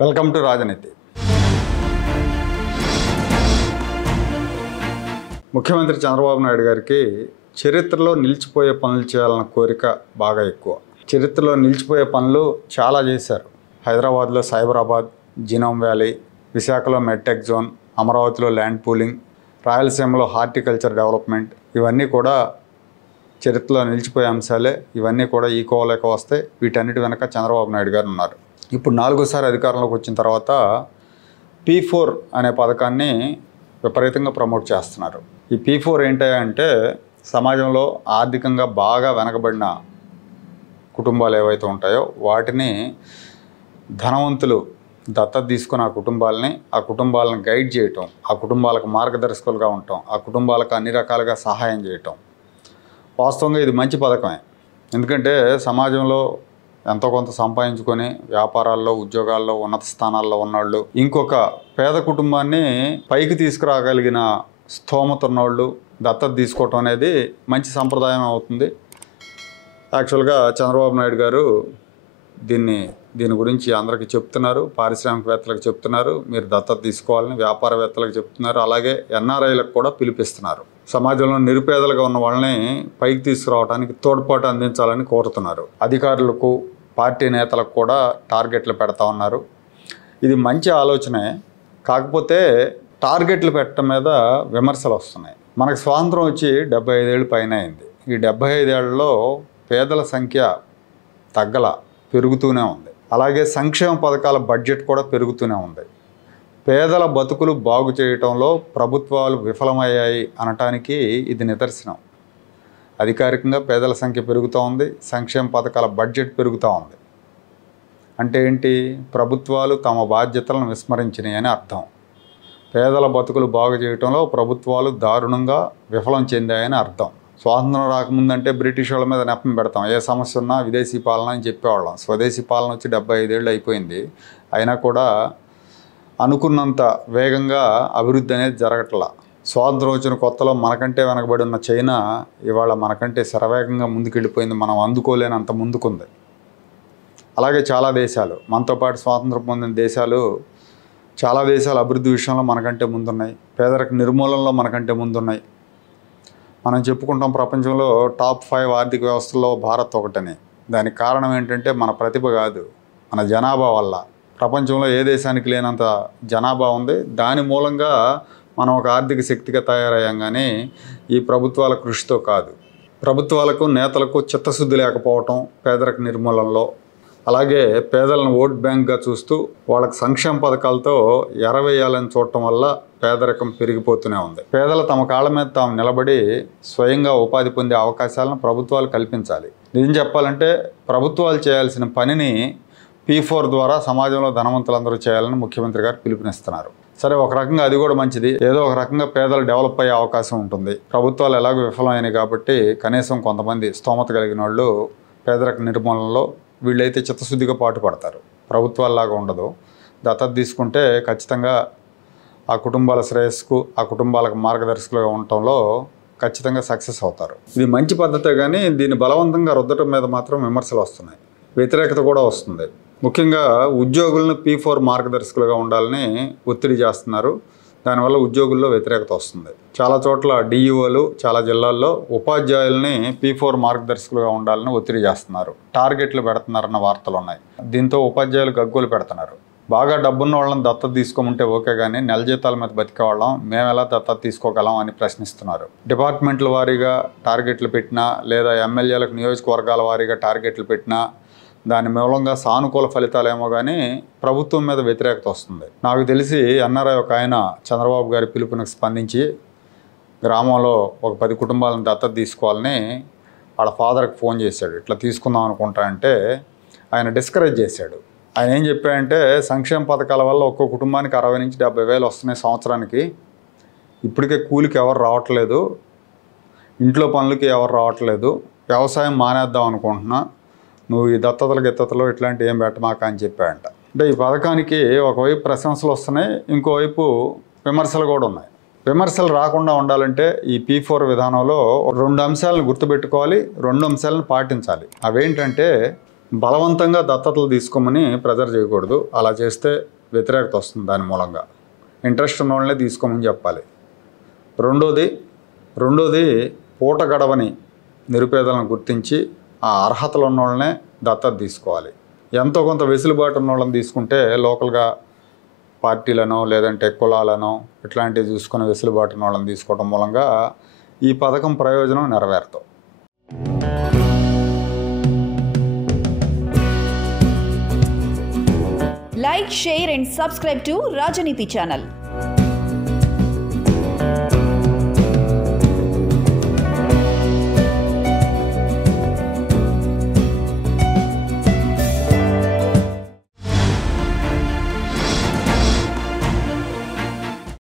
Welcome to రాజనీతి. ముఖ్యమంత్రి చంద్రబాబు నాయుడు గారికి చరిత్రలో నిలిచిపోయే పనులు చేయాలన్న కోరిక బాగా ఎక్కువ. చరిత్రలో నిలిచిపోయే పనులు చాలా చేశారు. హైదరాబాద్లో సైబరాబాద్, జినోమ్ వ్యాలీ, విశాఖలో మెడ్టెక్ జోన్, అమరావతిలో ల్యాండ్ పూలింగ్, రాయలసీమలో హార్టికల్చర్ డెవలప్మెంట్, ఇవన్నీ కూడా చరిత్రలో నిలిచిపోయే అంశాలే. ఇవన్నీ కూడా ఈ కోవలేక వస్తే వీటన్నిటి వెనక చంద్రబాబు నాయుడు గారు ఉన్నారు. ఇప్పుడు 4సారి అధికారంలోకి వచ్చిన తర్వాత P4 అనే పథకాన్ని విపరీతంగా ప్రమోట్ చేస్తున్నారు. ఈ P4 ఏంటంటే సమాజంలో ఆర్థికంగా బాగా వెనకబడిన కుటుంబాలు ఏవైతే ఉంటాయో వాటిని ధనవంతులు దత్తత తీసుకుని ఆ కుటుంబాలను గైడ్ చేయటం, ఆ కుటుంబాలకు మార్గదర్శకులుగా ఉండటం, ఆ కుటుంబాలకు అన్ని రకాలుగా సహాయం చేయటం. వాస్తవంగా ఇది మంచి పథకమే. ఎందుకంటే సమాజంలో ఎంతో కొంత సంపాదించుకొని వ్యాపారాల్లో, ఉద్యోగాల్లో, ఉన్నత స్థానాల్లో ఉన్నవాళ్ళు ఇంకొక పేద కుటుంబాన్ని పైకి తీసుకురాగలిగిన స్తోమత ఉన్నవాళ్ళు దత్తత తీసుకోవటం అనేది మంచి సంప్రదాయం అవుతుంది. యాక్చువల్గా చంద్రబాబు నాయుడు గారు దీని గురించి అందరికీ చెప్తున్నారు. పారిశ్రామికవేత్తలకు చెప్తున్నారు, మీరు దత్తత తీసుకోవాలని. వ్యాపారవేత్తలకు చెప్తున్నారు. అలాగే NRIలకు కూడా పిలిపిస్తున్నారు. సమాజంలో నిరుపేదలుగా ఉన్న వాళ్ళని పైకి తీసుకురావడానికి తోడ్పాటు అందించాలని కోరుతున్నారు. అధికారులకు, పార్టీ నేతలకు కూడా టార్గెట్లు పెడతా ఉన్నారు. ఇది మంచి ఆలోచనే. కాకపోతే టార్గెట్లు పెట్టడం మీద విమర్శలు వస్తున్నాయి. మనకు స్వాతంత్రం వచ్చి 75 ఏళ్ళు పైన అయింది. ఈ 75 ఏళ్లలో పేదల సంఖ్య తగ్గల, పెరుగుతూనే ఉంది. అలాగే సంక్షేమ పథకాల బడ్జెట్ కూడా పెరుగుతూనే ఉంది. పేదల బతుకులు బాగు చేయటంలో ప్రభుత్వాలు విఫలమయ్యాయి అనటానికి ఇది నిదర్శనం. అధికారికంగా పేదల సంఖ్య పెరుగుతూ ఉంది, సంక్షేమ పథకాల బడ్జెట్ పెరుగుతూ ఉంది. అంటే ఏంటి? ప్రభుత్వాలు తమ బాధ్యతలను విస్మరించినాయి అని అర్థం. పేదల బతుకులు బాగు చేయటంలో ప్రభుత్వాలు దారుణంగా విఫలం చెందాయని అర్థం. స్వాతంత్రం రాకముందంటే బ్రిటిష్ వాళ్ళ మీద నెపం పెడతాం. ఏ సమస్య ఉన్నా విదేశీ పాలన అని చెప్పేవాళ్ళం. స్వదేశీ పాలన వచ్చి 75 ఏళ్ళు అయిపోయింది. అయినా కూడా అనుకున్నంత వేగంగా అభివృద్ధి అనేది జరగట్లా. స్వాతంత్రం వచ్చిన కొత్తలో మనకంటే వెనకబడి ఉన్న చైనా ఇవాళ మనకంటే శరవేగంగా ముందుకెళ్ళిపోయింది. మనం అందుకోలేనంత ముందుకుంది. అలాగే చాలా దేశాలు, మనతో పాటు స్వాతంత్రం పొందిన దేశాలు, చాలా దేశాలు అభివృద్ధి విషయంలో మనకంటే ముందున్నాయి. పేదరిక నిర్మూలనలో మనకంటే ముందున్నాయి. మనం చెప్పుకుంటాం ప్రపంచంలో టాప్ 5 ఆర్థిక వ్యవస్థల్లో భారత్ ఒకటని. దానికి కారణం ఏంటంటే మన ప్రతిభ కాదు, మన జనాభా వల్ల. ప్రపంచంలో ఏ దేశానికి లేనంత జనాభా ఉంది. దాని మూలంగా మనం ఒక ఆర్థిక శక్తిగా తయారయ్యాం. కానీ ఈ ప్రభుత్వాల కృషితో కాదు. ప్రభుత్వాలకు, నేతలకు చిత్తశుద్ధి లేకపోవటం పేదరిక నిర్మూలనలో. అలాగే పేదలను ఓట్ బ్యాంక్గా చూస్తూ వాళ్ళకి సంక్షేమ పథకాలతో ఎరవేయాలని చూడటం వల్ల పేదరికం పెరిగిపోతూనే ఉంది. పేదలు తమ కాళ్ళ మీద తాము నిలబడి స్వయంగా ఉపాధి పొందే అవకాశాలను ప్రభుత్వాలు కల్పించాలి. నిజం చెప్పాలంటే ప్రభుత్వాలు చేయాల్సిన పనిని P4 ద్వారా సమాజంలో ధనవంతులందరూ చేయాలని ముఖ్యమంత్రి గారు పిలుపునిస్తున్నారు. సరే, ఒక రకంగా అది కూడా మంచిది. ఏదో ఒక రకంగా పేదలు డెవలప్ అయ్యే అవకాశం ఉంటుంది. ప్రభుత్వాలు ఎలాగో విఫలమైనాయి కాబట్టి కనీసం కొంతమంది స్తోమత కలిగిన వాళ్ళు పేదరిక నిర్మూలనలో వీళ్ళైతే చిత్తశుద్ధిగా పాటుపడతారు. ప్రభుత్వాల్లాగా ఉండదు. దత్తత తీసుకుంటే ఖచ్చితంగా ఆ కుటుంబాల శ్రేయస్సుకు, ఆ కుటుంబాలకు మార్గదర్శకులుగా ఉండటంలో ఖచ్చితంగా సక్సెస్ అవుతారు. ఇది మంచి పద్ధతే. కానీ దీన్ని బలవంతంగా రుద్దటం మీద మాత్రం విమర్శలు వస్తున్నాయి, వ్యతిరేకత కూడా వస్తుంది. ముఖ్యంగా ఉద్యోగులను P4 మార్గదర్శకులుగా ఉండాలని ఒత్తిడి చేస్తున్నారు. దానివల్ల ఉద్యోగుల్లో వ్యతిరేకత వస్తుంది. చాలా చోట్ల DEOలు, చాలా జిల్లాల్లో ఉపాధ్యాయుల్ని P4 మార్గదర్శకులుగా ఉండాలని ఒత్తిడి చేస్తున్నారు. టార్గెట్లు పెడుతున్నారన్న వార్తలు ఉన్నాయి. దీంతో ఉపాధ్యాయులు గగ్గోలు పెడుతున్నారు. బాగా డబ్బున్న వాళ్ళని దత్తత తీసుకోమంటే ఓకే, కానీ నెల జీతాల మీద బతికేవాళ్ళం మేము ఎలా దత్తత తీసుకోగలం అని ప్రశ్నిస్తున్నారు. డిపార్ట్మెంట్ల వారీగా టార్గెట్లు పెట్టినా, లేదా ఎమ్మెల్యేలకు నియోజకవర్గాల వారీగా టార్గెట్లు పెట్టినా దాని మూలంగా సానుకూల ఫలితాలేమో కానీ ప్రభుత్వం మీద వ్యతిరేకత వస్తుంది. నాకు తెలిసి NRI ఒక ఆయన చంద్రబాబు గారి పిలుపునికి స్పందించి గ్రామంలో ఒక 10 కుటుంబాలను దత్తత తీసుకోవాలని వాళ్ళ ఫాదర్కి ఫోన్ చేశాడు. ఇట్లా తీసుకుందాం అనుకుంటా అంటే ఆయన డిస్కరేజ్ చేశాడు. ఆయన ఏం చెప్పాడంటే, సంక్షేమ పథకాల వల్ల ఒక్కో కుటుంబానికి 60 నుంచి 70 వేలు వస్తున్నాయి సంవత్సరానికి. ఇప్పటికే కూలికి ఎవరు రావట్లేదు, ఇంట్లో పనులకి ఎవరు రావట్లేదు, వ్యవసాయం మానేద్దాం అనుకుంటున్నా, నువ్వు ఈ దత్తతలు ఇట్లాంటి ఏం పెట్టమాక అని చెప్పాడంట. అంటే ఈ పథకానికి ఒకవైపు ప్రశంసలు వస్తున్నాయి, ఇంకోవైపు విమర్శలు కూడా ఉన్నాయి. విమర్శలు రాకుండా ఉండాలంటే ఈ P4 విధానంలో 2 అంశాలను గుర్తుపెట్టుకోవాలి, 2 అంశాలను పాటించాలి. అవేంటంటే బలవంతంగా దత్తతలు తీసుకోమని ప్రెజర్ చేయకూడదు. అలా చేస్తే వ్యతిరేకత వస్తుంది. దాని మూలంగా ఇంట్రెస్ట్ ఉన్న వాళ్ళనే తీసుకోమని చెప్పాలి. రెండోది పూట గడవని నిరుపేదలను గుర్తించి ఆ అర్హతలు ఉన్న వాళ్ళనే దత్తత తీసుకోవాలి. ఎంతో కొంత వెసులుబాటు ఉన్న వాళ్ళని తీసుకుంటే లోకల్గా పార్టీలనో లేదంటే కులాలనో ఇట్లాంటివి చూసుకునే వెసులుబాటు ఉన్న వాళ్ళని తీసుకోవడం మూలంగా ఈ పథకం ప్రయోజనం నెరవేరుతాం. Like, share and subscribe to Rajaniti channel.